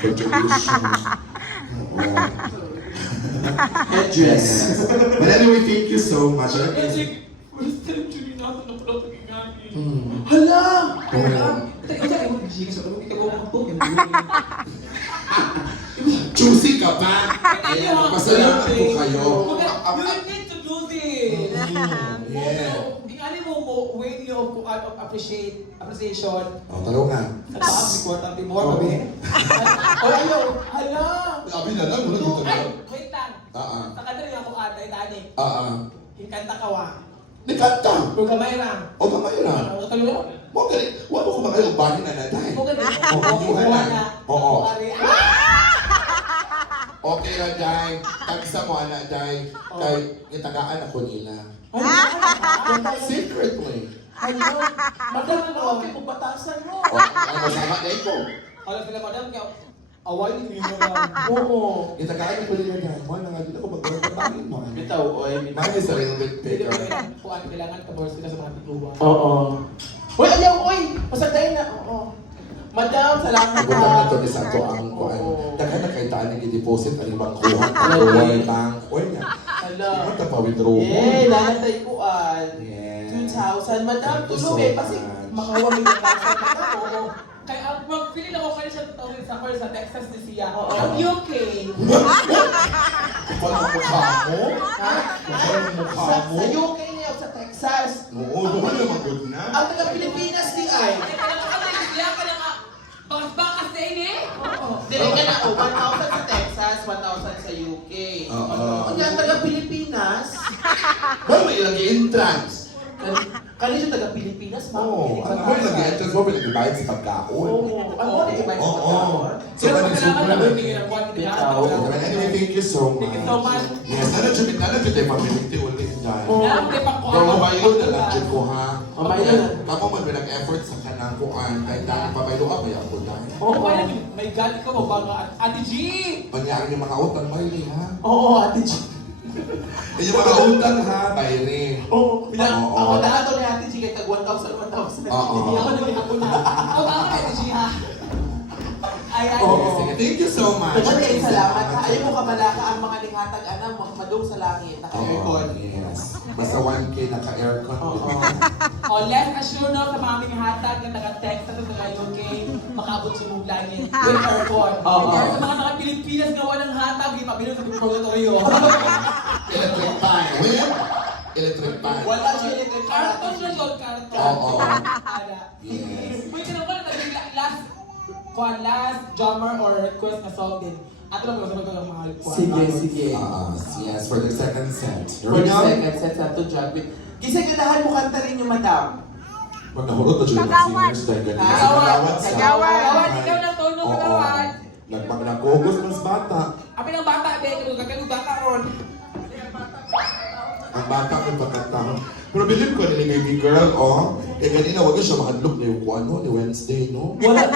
Congratulations. Headdress. But anyway, thank you so much. Kasi, first time Julie natin na pala pagkingani. Hala! Hala! Ito, ewan, busy ka sa kalong. Ito, ewan ko. Choosy ka pa! Ayan, pasalamat po kayo. You need to do this. Yeah. Ingani mo, way of appreciation. O, talo nga. Nataas, may kwartang timor, kami. Ay, ayaw. Hala! Abi na lang, wala dito na. Ay, wait lang. Sa kadali ako atay, tani. Hinkanta ka wa. Di kanta! Kung kamay lang. O, kamay na. Ano ka mo? Mo gali, wala ko ba kayo bahin na natin? Kung ganun. Buhay na. Oo. Ari. Okay lang, Day. Tagsa mo, anak, Day. Kay, itagaan ako nila. Secretly. Ayun. Madam, ano okay kung batasan mo? O, ano, sama na ito. Alam sila, madam, kaya away niyo na. Oo. Itagaan ako nila, Day. Mo, nga, dito ko magkakabahin mo. Bitaw, oy. Mine is a little bit Hindi bigger. ka kung kailangan ka sila sa mga tigluwa. Oo. Uy, ayaw, uy! Pasagday na. Oo. Madam, salamat Bukan na ito ni Santo ang kuan. Daghan na kay taan ng i-deposit ang ibang kuha. World Bank. Oy nga. Hala. Di ba pa-withdraw mo? Eh, nanatay ko an. Yes. 2,000. Madam, Thank you tulog so eh. Kasi much. makawamig na kasi. Madam, oo. Kaya ang mag-feeling ako kayo siya 2000 summer sa Texas ni Sia. Oo. Ang UK. Kapal ang mukha mo? Ha? Kapal ang mukha mo? Sa UK na yun, sa Texas. Oo, doon naman good na. Ang taga-Pilipinas di ay. Ay, kaya lang kasi Sia ka lang bakas-bakas na ini. Oo. Dili ka na, 1,000 sa Texas, 1,000 sa UK. Oo. Kung ang taga-Pilipinas, Well, may ilang entrance. kanina yung taga-Pilipinas, Oo. Ang mo ilang entrance mo, pinagbibayad sa pagkaon. Oo. Ano na iba yung Oo. pagkaon? So, ano Kailangan super na na. hindi na kuwan hindi na. Bitaw. Anyway, thank you so much. Thank you so much. Yes, ano tayo pamiliti ulit dyan. Oo. Yan, di pa kuwan. Pero mabayo na lang dyan ko ha. Mabayo na. Kako man may nag-effort sa kanang kuan. Kahit dahil pabayo ka, kaya ako dahil. Oo, kaya may gali ka mo ba nga? Ate G! Panyari yung mga utang, Miley ha. Oo, Ate G. Yung mga utang ha, Miley. Oo. Oo. Ako na ito ni Ate G, kaya tag 1,000. Oo. Hindi ako naging ako na. Ako ako Ate G ha. Ay, ay. Oo. Sige, thank you so much. Maraming salamat ha. Ayaw mo kamalaka ang mga lihatag anang madung sa langit. Oo, Naka-aircon. yes. Basta 1K naka-aircon. Oo. O, let's assure no sa mga aming hatag na taga-Texas at taga-UK, makaabot sa mong langit with aircon. Oo. Kaya sa mga taga-Pilipinas gawa ng hatag, di mabilo sa purgatorio. Electric pan. When? Electric pan. Wala siya electric Karton na yun, karton. Oo. Ada. Yes. Uy, kinang pala last drummer or request na song din. Ato lang sa mga mga kuwan. Sige. Yes, for the second set. Here For we the go. second set sa to drag queen. Kisay ganahan mo kanta rin yung madam. Pag nahulog na dyan yung Kagawan. singers dahil ganyan. Kagawan. sa- Kagawan, ikaw na tono, Oo. kagawan. Nagpag nagkugos mas bata. Apin ang bata, be, kagano bata ron. Ang bata ko pagkatahon. Pero bilib ko nila baby girl, oh. Eh ganina, wag na siya makadlook ni ano, ni Wednesday, no? Wala